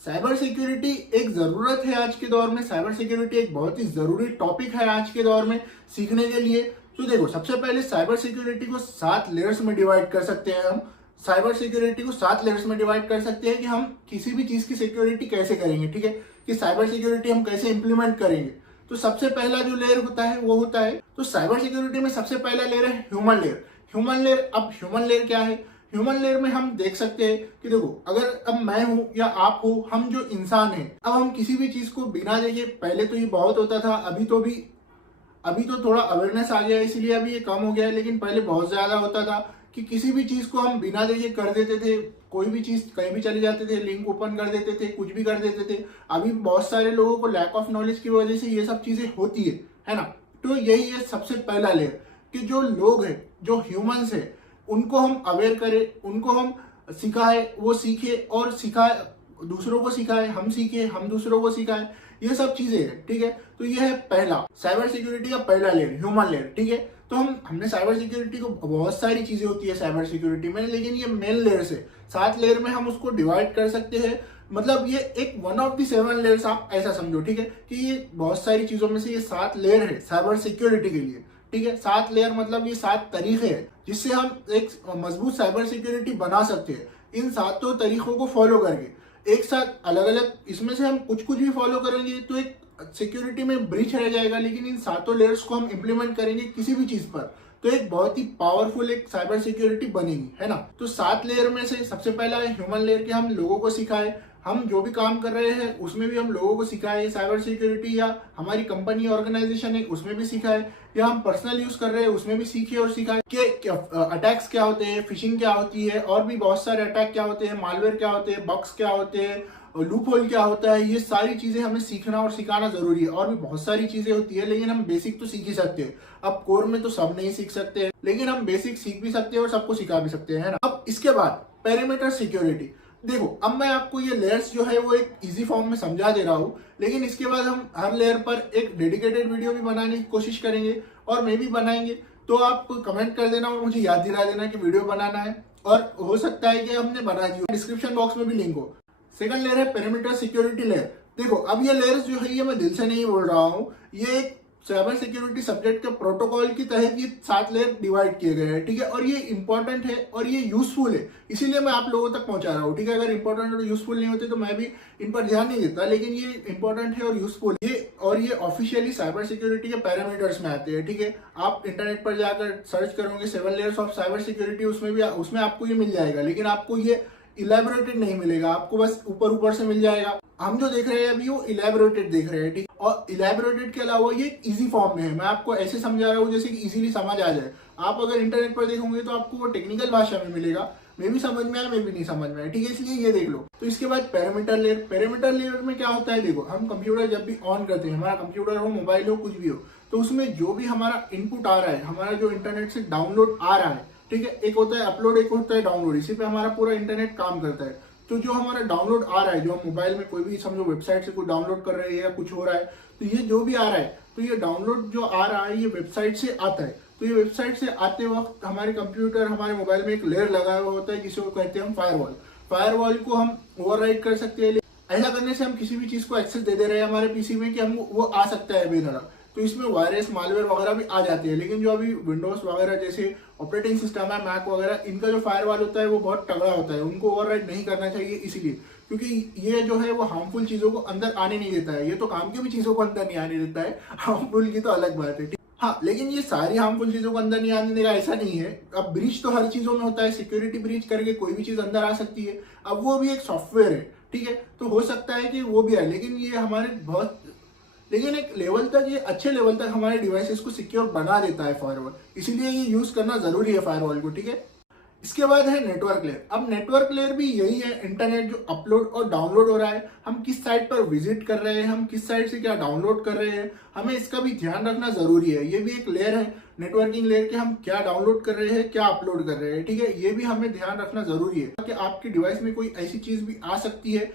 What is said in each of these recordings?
Cyber security एक जरूरत है आज के दौर में। साइबर सिक्योरिटी एक बहुत ही जरूरी टॉपिक है आज के दौर में सीखने के लिए। तो देखो, सबसे पहले साइबर सिक्योरिटी को 7 लेयर्स में डिवाइड कर सकते हैं हम। साइबर सिक्योरिटी को 7 लेयर्स में डिवाइड कर सकते हैं कि हम किसी भी चीज की सिक्योरिटी कैसे करेंगे, ठीक है, कि साइबर सिक्योरिटी हम कैसे इंप्लीमेंट करेंगे। तो सबसे पहला जो लेयर होता है वो होता है, तो साइबर सिक्योरिटी में सबसे पहला लेयर है ह्यूमन लेयर। ह्यूमन लेयर, अब ह्यूमन लेयर क्या है? ह्यूमन लेयर में हम देख सकते हैं कि देखो, अगर अब मैं हूं या आप हो, हम जो इंसान हैं, अब हम किसी भी चीज को बिना देखे, पहले तो ये बहुत होता था, अभी तो थोड़ा अवेयरनेस आ गया है इसलिए अभी ये कम हो गया है, लेकिन पहले बहुत ज्यादा होता था कि किसी भी चीज को हम बिना देखे कर देते थे। कोई भी चीज कहीं भी चले जाते थे, लिंक ओपन कर देते थे, कुछ भी कर देते थे। अभी बहुत सारे लोगों को लैक ऑफ नॉलेज की वजह से ये सब चीजें होती है ना। तो यही है सबसे पहला लेयर, कि जो लोग हैं, जो ह्यूमंस है, उनको हम अवेयर करें, उनको हम सिखाए, वो सीखे और सिखाए, दूसरों को सिखाए, हम सीखे, हम दूसरों को सिखाए, ये सब चीजें हैं, ठीक है। तो ये है पहला साइबर सिक्योरिटी का पहला लेयर, ह्यूमन लेयर, ठीक है। तो हमने साइबर सिक्योरिटी को, बहुत सारी चीजें होती है साइबर सिक्योरिटी में, लेकिन ये मेन लेयर से 7 लेयर में हम उसको डिवाइड कर सकते हैं। मतलब ये एक वन ऑफ द 7 लेयर्स, आप ऐसा समझो, ठीक है, कि ये बहुत सारी चीजों में से ये 7 लेयर है साइबर सिक्योरिटी के लिए, ठीक है। 7 लेयर मतलब ये 7 तरीके हैं जिससे हम एक मजबूत साइबर सिक्योरिटी बना सकते हैं। इन 7 तरीकों को फॉलो करके एक साथ अलग अलग, इसमें से हम कुछ भी फॉलो करेंगे तो एक सिक्योरिटी में ब्रीच रह जाएगा, लेकिन इन 7 लेयर्स को हम इंप्लीमेंट करेंगे किसी भी चीज पर, तो एक बहुत ही पावरफुल एक साइबर सिक्योरिटी बनेगी, है ना। तो 7 लेयर में से सबसे पहला है ह्यूमन लेयर, के हम लोगों को सिखाए, हम जो भी काम कर रहे हैं उसमें भी हम लोगों को सिखाए साइबर सिक्योरिटी, या हमारी कंपनी ऑर्गेनाइजेशन है उसमें भी सिखाए, या हम पर्सनल यूज कर रहे हैं उसमें भी सीखे और सिखाए कि अटैक्स क्या होते हैं, फिशिंग क्या होती है, और भी बहुत सारे अटैक क्या होते हैं, मालवेयर क्या होते हैं, बग्स क्या होते हैं, लूप होल क्या होता है। ये सारी चीजें हमें सीखना और सिखाना जरूरी है। और भी बहुत सारी चीजें होती है, लेकिन हम बेसिक तो सीख ही सकते हैं। अब कोर में तो सब नहीं सीख सकते, लेकिन हम बेसिक सीख भी सकते हैं और सबको सिखा भी सकते हैं, है ना। अब इसके बाद पेरीमीटर सिक्योरिटी। देखो, अब मैं आपको ये लेयर्स जो है वो एक इजी फॉर्म में समझा दे रहा हूँ, लेकिन इसके बाद हम हर लेयर पर एक डेडिकेटेड वीडियो भी बनाने की कोशिश करेंगे, और मैं भी बनाएंगे। तो आप कमेंट कर देना और मुझे याद दिला देना कि वीडियो बनाना है, और हो सकता है कि हमने बना दी हो, डिस्क्रिप्शन बॉक्स में भी लिंक हो। सेकंड लेयर है पेरीमीटर सिक्योरिटी लेयर। देखो, अब ये लेयर्स जो है, ये मैं दिल से नहीं बोल रहा हूँ, ये एक साइबर सिक्योरिटी सब्जेक्ट के प्रोटोकॉल की तहत ये 7 लेयर डिवाइड किए गए हैं, ठीक है। और ये इंपॉर्टेंट है और ये यूजफुल है, इसीलिए मैं आप लोगों तक पहुंचा रहा हूँ, ठीक है। अगर इंपॉर्टेंट और यूजफुल नहीं होते तो मैं भी इन पर ध्यान नहीं देता, लेकिन ये इंपॉर्टेंट है और यूजफुल ये ऑफिशियली साइबर सिक्योरिटी के पैरामीटर्स में आते हैं, ठीक है। आप इंटरनेट पर जाकर सर्च करोगे 7 लेयर्स ऑफ साइबर सिक्योरिटी, उसमें आपको ये मिल जाएगा, लेकिन आपको ये इलेबोरेटेड नहीं मिलेगा, आपको बस ऊपर ऊपर से मिल जाएगा। हम जो देख रहे हैं अभी वो इलेबोरेटेड देख रहे हैं, ठीक। और इलेबोरेटेड के अलावा ये इजी फॉर्म में है, मैं आपको ऐसे समझा रहा हूँ जैसे कि इजीली समझ आ जाए। आप अगर इंटरनेट पर देखोगे तो आपको वो टेक्निकल भाषा में मिलेगा, मैं भी समझ में आया, मैं भी नहीं समझ में आया, ठीक है, इसलिए ये देख लो। तो इसके बाद पेरीमीटर लेयर। पेरीमीटर लेयर में क्या होता है? देखो, हम कंप्यूटर जब भी ऑन करते हैं, हमारा कंप्यूटर हो, मोबाइल हो, कुछ भी हो, तो उसमें जो भी हमारा इनपुट आ रहा है, हमारा जो इंटरनेट से डाउनलोड आ रहा है, ठीक है, एक होता है अपलोड, एक होता है डाउनलोड, इसी पे हमारा पूरा इंटरनेट काम करता है। तो जो हमारा डाउनलोड आ रहा है, जो हम मोबाइल में कोई भी समझो वेबसाइट से कोई डाउनलोड कर रहे हैं या कुछ हो रहा है, तो ये जो भी आ रहा है, तो ये डाउनलोड जो आ रहा है ये वेबसाइट से आता है। तो ये वेबसाइट से आते वक्त हमारे कंप्यूटर, हमारे मोबाइल में एक लेयर लगाया हुआ होता है जिसे वो कहते हैं हम फायरवॉल। फायरवॉल को हम ओवरराइड कर सकते हैं। ऐसा करने से हम किसी भी चीज को एक्सेस दे रहे हैं हमारे पीसी में कि हम वो आ सकता है बेधड़क, तो इसमें वायरस, मालवेयर वगैरह भी आ जाते हैं। लेकिन जो अभी विंडोज वगैरह जैसे ऑपरेटिंग सिस्टम है, मैक वगैरह, इनका जो फायरवॉल होता है वो बहुत तगड़ा होता है, उनको ओवरराइड नहीं करना चाहिए, इसीलिए क्योंकि ये जो है वो हार्मफुल चीजों को अंदर आने नहीं देता है। ये तो काम की भी चीजों को अंदर नहीं आने देता है, हार्मफुल की तो अलग बात है, हाँ। लेकिन ये सारी हार्मफुल चीजों को अंदर नहीं आने देगा ऐसा नहीं है। अब ब्रीच तो हर चीजों में होता है, सिक्योरिटी ब्रीच करके कोई भी चीज अंदर आ सकती है। अब वो भी एक सॉफ्टवेयर है, ठीक है, तो हो सकता है कि वो भी आए, लेकिन एक लेवल तक, ये अच्छे लेवल तक हमारे डिवाइसेस को सिक्योर बना देता है फायरवॉल, इसीलिए ये यूज करना जरूरी है फायरवॉल को, ठीक है। इसके बाद है नेटवर्क लेयर। अब नेटवर्क लेयर भी यही है, इंटरनेट जो अपलोड और डाउनलोड हो रहा है, हम किस साइट पर विजिट कर रहे हैं, हम किस साइट से क्या डाउनलोड कर रहे हैं, हमें इसका भी ध्यान रखना जरूरी है। ये भी एक लेयर है, नेटवर्किंग लेयर के, हम क्या डाउनलोड कर रहे हैं, क्या अपलोड कर रहे हैं, ठीक है, ये भी हमें ध्यान रखना जरूरी है कि आपके डिवाइस में कोई ऐसी चीज भी आ सकती है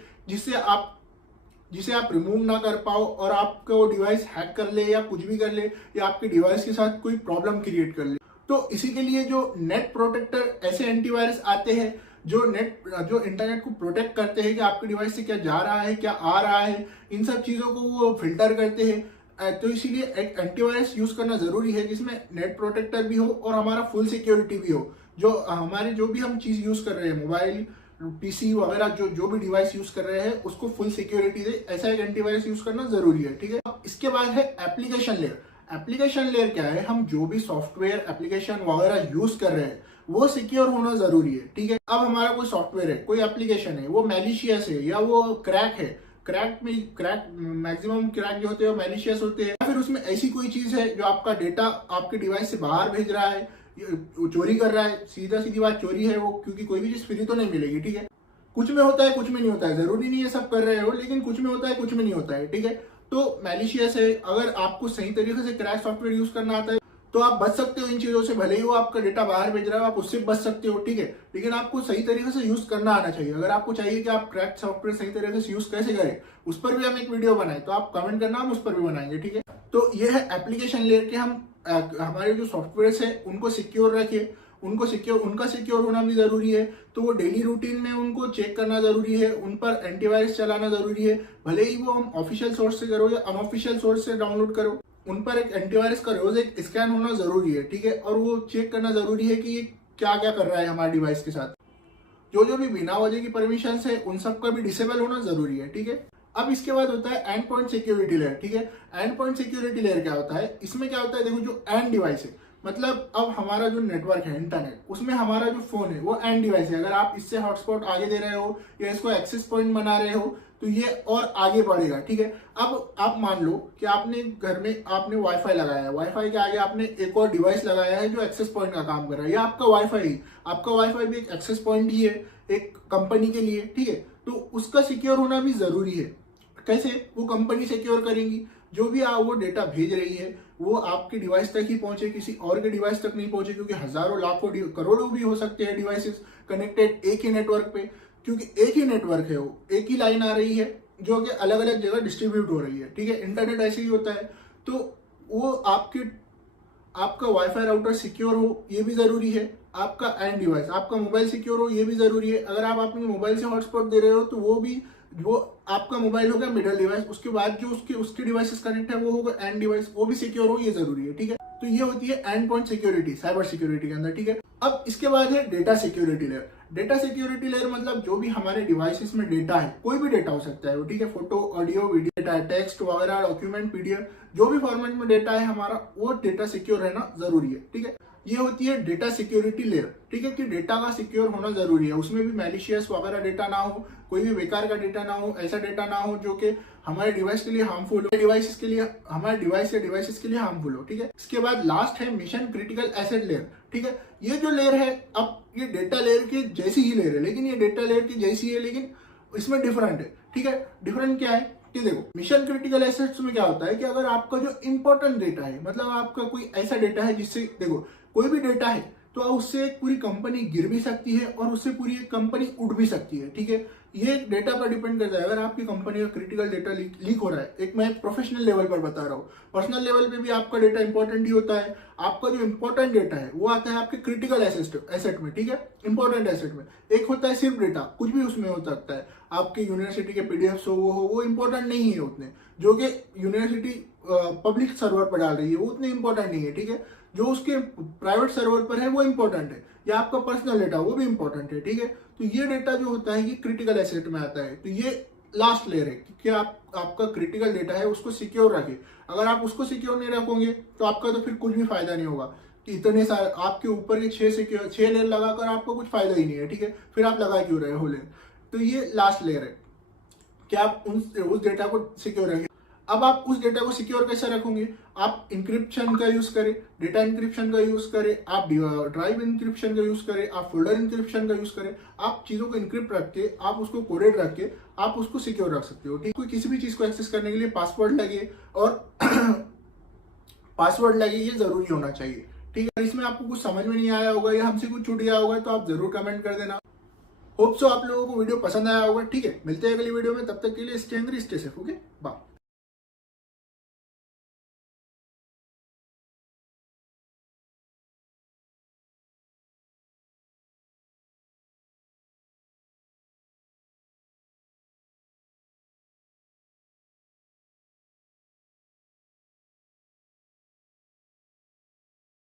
जिसे आप रिमूव ना कर पाओ और आपका वो डिवाइस हैक कर ले या कुछ भी कर ले, या आपके डिवाइस के साथ कोई प्रॉब्लम क्रिएट कर ले। तो इसी के लिए जो नेट प्रोटेक्टर ऐसे एंटीवायरस आते हैं जो इंटरनेट को प्रोटेक्ट करते हैं कि आपके डिवाइस से क्या जा रहा है, क्या आ रहा है, इन सब चीजों को वो फिल्टर करते हैं। तो इसीलिए एक एंटीवायरस यूज करना जरूरी है जिसमें नेट प्रोटेक्टर भी हो और हमारा फुल सिक्योरिटी भी हो। जो हमारे जो भी हम चीज यूज कर रहे हैं, मोबाइल, पीसी वगैरह, जो भी डिवाइस यूज कर रहे हैं उसको फुल सिक्योरिटी दे, ऐसा एक एंटीवायरस यूज करना जरूरी है। ठीक है, अब इसके बाद है एप्लीकेशन लेयर। एप्लीकेशन लेयर क्या है? हम जो भी सॉफ्टवेयर एप्लीकेशन वगैरह यूज कर रहे हैं वो सिक्योर होना जरूरी है। ठीक है, अब हमारा कोई सॉफ्टवेयर है, कोई एप्लीकेशन है, वो मैलिशियस है या वो क्रैक है, मैक्सिमम क्रैक जो होते हैं मैलिशियस होते हैं, या फिर उसमें ऐसी कोई चीज है जो आपका डेटा आपके डिवाइस से बाहर भेज रहा है, चोरी कर रहा है। सीधी बात चोरी है वो, क्योंकि कोई भी चीज फ्री तो नहीं मिलेगी। ठीक है, कुछ में होता है कुछ में नहीं होता है, जरूरी नहीं है सब कर रहे हो, लेकिन कुछ में होता है कुछ में नहीं होता है। ठीक है, तो मैलिशियस है, अगर आपको सही तरीके से क्रैक सॉफ्टवेयर यूज करना आता है तो आप बच सकते हो इन चीजों से। भले ही वो आपका डेटा बाहर भेज रहा है, आप उससे बच सकते हो। ठीक है, लेकिन आपको सही तरीके से यूज करना आना चाहिए। अगर आपको चाहिए कि आप क्रैक सॉफ्टवेयर सही तरीके से यूज कैसे करें, उस पर भी हम एक वीडियो बनाए तो आप कमेंट करना, हम उस पर भी बनाएंगे। ठीक है, तो ये है एप्लीकेशन लेयर के हम हमारे जो सॉफ्टवेयर है उनको सिक्योर रखिए, उनका सिक्योर होना भी जरूरी है। तो वो डेली रूटीन में उनको चेक करना जरूरी है, उन पर एंटीवायरस चलाना जरूरी है। भले ही वो हम ऑफिशियल सोर्स से करो या अनऑफिशियल सोर्स से डाउनलोड करो, उन पर एक एंटीवायरस का रोज एक स्कैन होना जरूरी है। ठीक है, और वो चेक करना जरूरी है कि ये क्या क्या कर रहा है हमारे डिवाइस के साथ। जो भी बिना वजह की परमिशन है उन सब का भी डिसेबल होना जरूरी है। ठीक है, अब इसके बाद होता है एंड पॉइंट सिक्योरिटी लेयर। ठीक है, एंड पॉइंट सिक्योरिटी लेयर क्या होता है? इसमें क्या होता है, देखो जो एंड डिवाइस है, मतलब अब हमारा जो नेटवर्क है इंटरनेट, उसमें हमारा जो फोन है वो एंड डिवाइस है। अगर आप इससे हॉटस्पॉट आगे दे रहे हो या इसको एक्सेस पॉइंट बना रहे हो तो ये और आगे बढ़ेगा। ठीक है, अब आप मान लो कि आपने घर में आपने वाईफाई लगाया है, वाईफाई के आगे आपने एक और डिवाइस लगाया है जो एक्सेस पॉइंट का काम कर रहा है, या आपका वाईफाई भी एक एक्सेस पॉइंट ही है एक कंपनी के लिए। ठीक है, तो उसका सिक्योर होना भी जरूरी है। कैसे? वो कंपनी सिक्योर करेंगी, जो भी वो डेटा भेज रही है वो आपके डिवाइस तक ही पहुंचे, किसी और के डिवाइस तक नहीं पहुंचे, क्योंकि हजारों लाखों करोड़ों भी हो सकते हैं डिवाइसेस कनेक्टेड एक ही नेटवर्क पे, क्योंकि एक ही नेटवर्क है, वो एक ही लाइन आ रही है जो कि अलग अलग जगह डिस्ट्रीब्यूट हो रही है। ठीक है, इंटरनेट ऐसे ही होता है। तो वो आपका वाईफाई राउटर सिक्योर हो ये भी जरूरी है, आपका एंड डिवाइस, आपका मोबाइल सिक्योर हो ये भी जरूरी है। अगर आप अपने मोबाइल से हॉटस्पॉट दे रहे हो तो वो आपका मोबाइल होगा मिडल डिवाइस, उसके बाद जो उसके डिवाइसेस कनेक्ट है वो होगा एंड डिवाइस, वो भी सिक्योर हो ये जरूरी है। ठीक है, तो ये होती है and point security cyber security के अंदर। ठीक है, अब इसके बाद है data security layer. Data security layer मतलब जो भी हमारे डिवाइसेस में डेटा है, कोई भी डेटा हो सकता है वो, ठीक है, photo, audio, video data, text वगैरह, डॉक्यूमेंट, पीडीएफ, जो भी फॉर्मेट में डेटा है हमारा, वो डेटा सिक्योर रहना जरूरी है। ठीक है, ये होती है डेटा सिक्योरिटी लेयर। ठीक है, कि डेटा का सिक्योर होना जरूरी है, उसमें भी मैलिशियस वगैरह डेटा ना हो, कोई भी बेकार का डेटा ना हो, ऐसा डेटा ना हो जो कि हमारे डिवाइस के लिए हार्मफुल हो, हमारे डिवाइस या डिवाइसेस के लिए हार्मफुल हो। ठीक है, इसके बाद लास्ट है मिशन क्रिटिकल एसेट लेयर। ठीक है, ये जो लेयर है, अब ये डेटा लेयर की जैसी ही लेयर है, लेकिन ये डेटा लेयर की जैसी है लेकिन इसमें डिफरेंट है। ठीक है, डिफरेंट क्या है कि देखो, मिशन क्रिटिकल एसेट्स में क्या होता है कि अगर आपका जो इंपॉर्टेंट डेटा है, मतलब आपका कोई ऐसा डेटा है जिससे, देखो कोई भी डेटा है तो उससे एक पूरी कंपनी गिर भी सकती है और उससे पूरी एक कंपनी उड़ भी सकती है। ठीक है, ये डेटा पर डिपेंड करता है। अगर आपकी कंपनी का क्रिटिकल डेटा लीक हो रहा है, एक मैं प्रोफेशनल लेवल पर बता रहा हूँ, पर्सनल लेवल पे भी आपका डेटा इंपॉर्टेंट ही होता है। आपका जो इंपॉर्टेंट डेटा है वो आता है आपके क्रिटिकल एसेट में। ठीक है, इंपॉर्टेंट एसेट में एक होता है सिर्फ डेटा, कुछ भी उसमें हो सकता है, आपके यूनिवर्सिटी के पीडीएफ वो इंपॉर्टेंट नहीं है उतने, जो कि यूनिवर्सिटी पब्लिक सर्वर पर डाल रही है वो उतने इंपॉर्टेंट नहीं है। ठीक है, जो उसके प्राइवेट सर्वर पर है वो इंपॉर्टेंट है, या आपका पर्सनल डेटा वो भी इंपॉर्टेंट है। ठीक है, तो ये डेटा जो होता है ये क्रिटिकल एसेट में आता है। तो ये लास्ट लेयर है कि आपका क्रिटिकल डेटा है उसको सिक्योर रखें। अगर आप उसको सिक्योर नहीं रखोगे तो आपका तो फिर कुछ भी फायदा नहीं होगा कि इतने सारे आपके ऊपर के 6 लेयर लगाकर आपको कुछ फायदा ही नहीं है। ठीक है, फिर आप लगा क्यों रहे हो लेयर? तो ये लास्ट लेयर है कि आप उस डेटा को सिक्योर रखें। अब आप उस डेटा को सिक्योर कैसे रखोगे? आप इंक्रिप्शन का यूज करें, डेटा इंक्रिप्शन का यूज करें, आप ड्राइव इंक्रिप्शन का यूज करें, आप फोल्डर इंक्रिप्शन का यूज करें। आप चीजों को इंक्रिप्ट रख के, आप उसको कोडेड रख के आप उसको सिक्योर रख सकते हो। ठीक, कोई किसी भी चीज को एक्सेस करने के लिए पासवर्ड लगे और पासवर्ड लगे, ये जरूरी होना चाहिए। ठीक है, इसमें आपको कुछ समझ में नहीं आया होगा या हमसे कुछ छूट गया होगा तो आप जरूर कमेंट कर देना। होप सो आप लोगों को वीडियो पसंद आया होगा। ठीक है, मिलते हैं अगली वीडियो में, तब तक के लिए stay hungry, stay safe. Okay, bye.